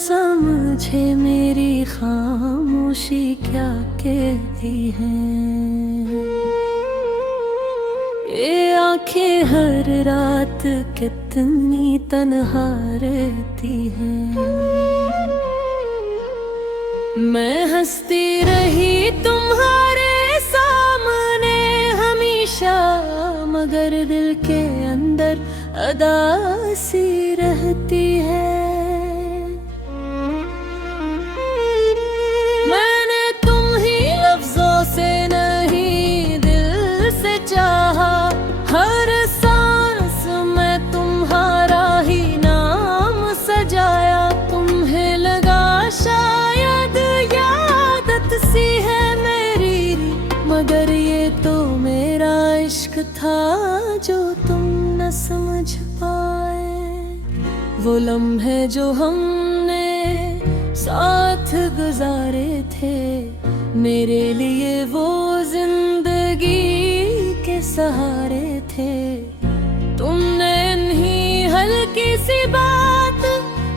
समझे मेरी खामोशी क्या कहती है। ये आंखें हर रात कितनी तन्हा रहती हैं। मैं हंसती रही तुम्हारे सामने हमेशा, मगर दिल के अंदर अदासी रहती है। मैंने तुम ही लफ्जों से नहीं दिल से चाहा, हर सांस में तुम्हारा ही नाम सजाया। तुम्हें लगा शायद यादत सी है मेरी, मगर ये तो मेरा इश्क था जो तुम न समझ पाए। वो लम्हे जो हमने साथ गुजारे थे, मेरे लिए वो जिंदगी के सहारे थे। तुमने नहीं हल्की सी बात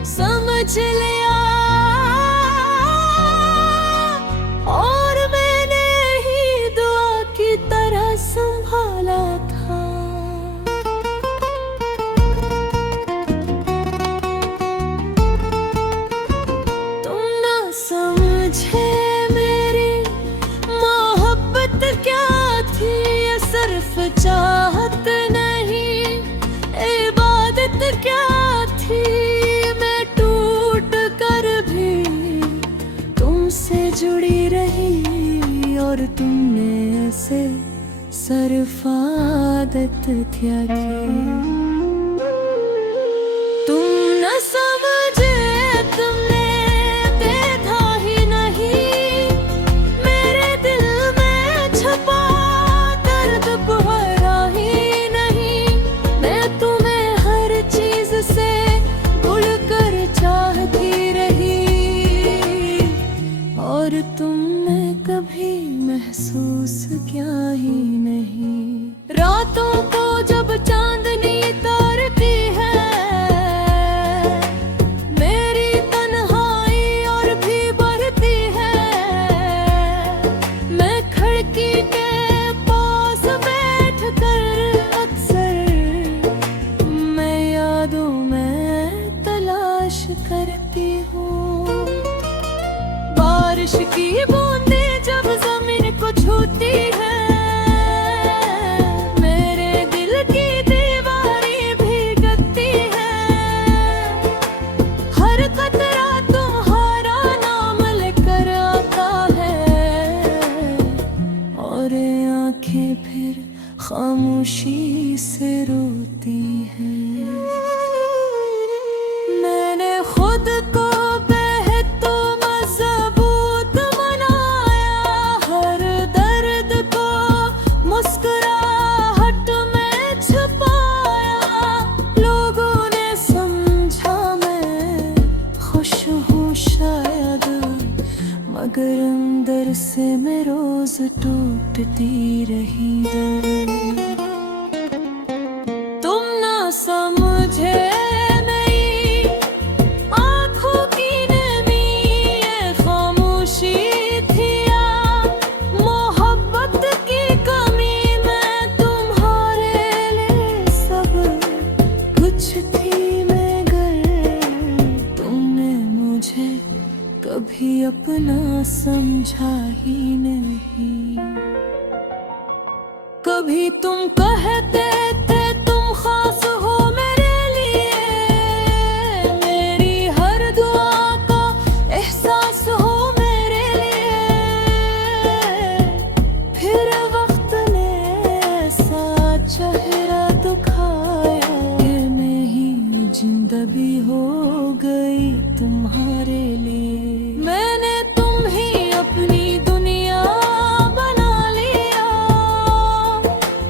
समझ लिया, और मैंने ही दुआ की तरह संभाला था। तुम ना समझे मेरी मोहब्बत क्या थी, ये सिर्फ चाहत नहीं इबादत क्या थी। मैं टूट कर भी तुमसे जुड़ी रही, और तुमने ऐसे सिर्फ आदत क्या की। तुम न समझे, तुमने देखा ही नहीं मेरे दिल में छपा दर्द गहरा ही नहीं। मैं तुम्हें हर चीज से उड़कर चाहती रही, और तुमने कभी महसूस क्या ही नहीं। रातों को जब चांदनी तारती है, मेरी तन्हाई और भी बढ़ती है। मैं खिड़की के पास बैठ कर अक्सर मैं यादों में तलाश करती हूँ। बारिश की बूंदें जब जमीन को छूती है, मेरे दिल की दीवारें भीगती है। हर कतरा तुम्हारा नाम लेकर आता है, और आंखें फिर खामोशी से रोती हैं। मैंने खुद को मुस्कुराहट में छुपाया। लोगों ने समझा मैं खुश हूँ शायद, मगर अंदर से मैं रोज टूटती रही हूँ। तुम ना समझे कभी अपना समझा ही नहीं। कभी तुम कहते थे तुम खास हो मेरे लिए, मेरी हर दुआ का एहसास हो मेरे लिए। फिर वक्त ने ऐसा चेहरा दिखाया कि मैं ही जिंदा भी हो गई तुम्हारे लिए। मैंने तुम ही अपनी दुनिया बना लिया,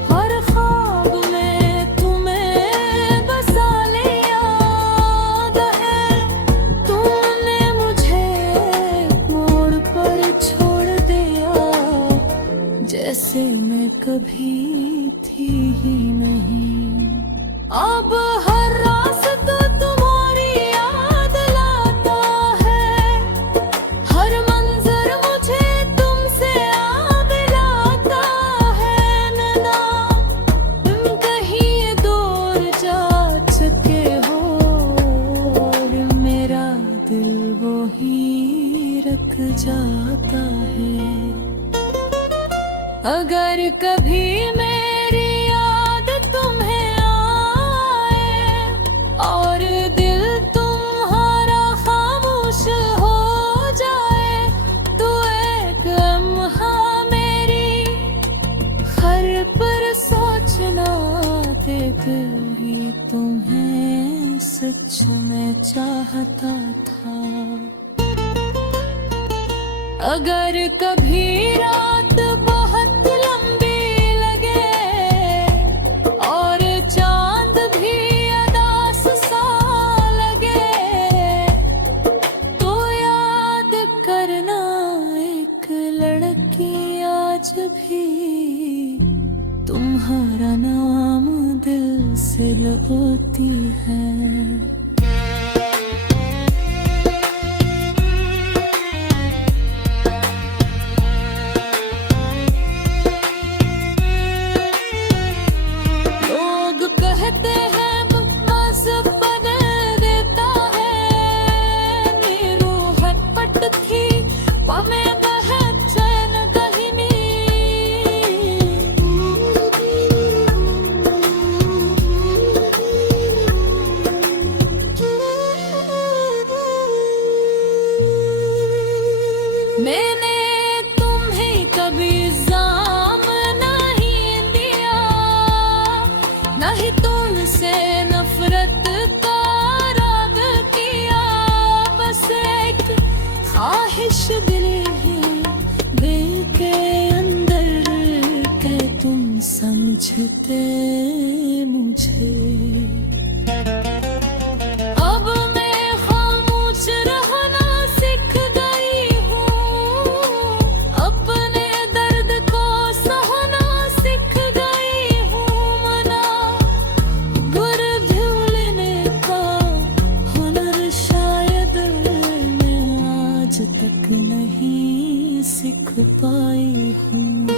हर ख्वाब में तुम्हें बसा लिया है। तुमने मुझे मोड़ पर छोड़ दिया, जैसे मैं कभी थी ही नहीं। अब हर रास्ता तुम्हारी याद लाता जाता है। अगर कभी मेरी याद तुम्हें आए और दिल तुम्हारा खामोश हो जाए, तो एक लम्हा मेरी हर पर सोचना कि दिल ही तुम्हें सच में चाहता था। अगर कभी रात बहुत लंबी लगे और चांद भी अदास सा लगे, तो याद करना एक लड़की आज भी तुम्हारा नाम दिल से लगाती है। मैंने तुम्हें कभी इल्ज़ाम नहीं दिया, नहीं तुमसे नफरत का इरादा किया। बस एक ख्वाहिश दिल के अंदर के तुम समझते मुझे। अब मैं खामोश रहना सीख गई हूँ, अपने दर्द को सहना सीख गई हूँ। मना गुर भूलने का हुनर शायद मैं आज तक नहीं सीख पाई हूँ।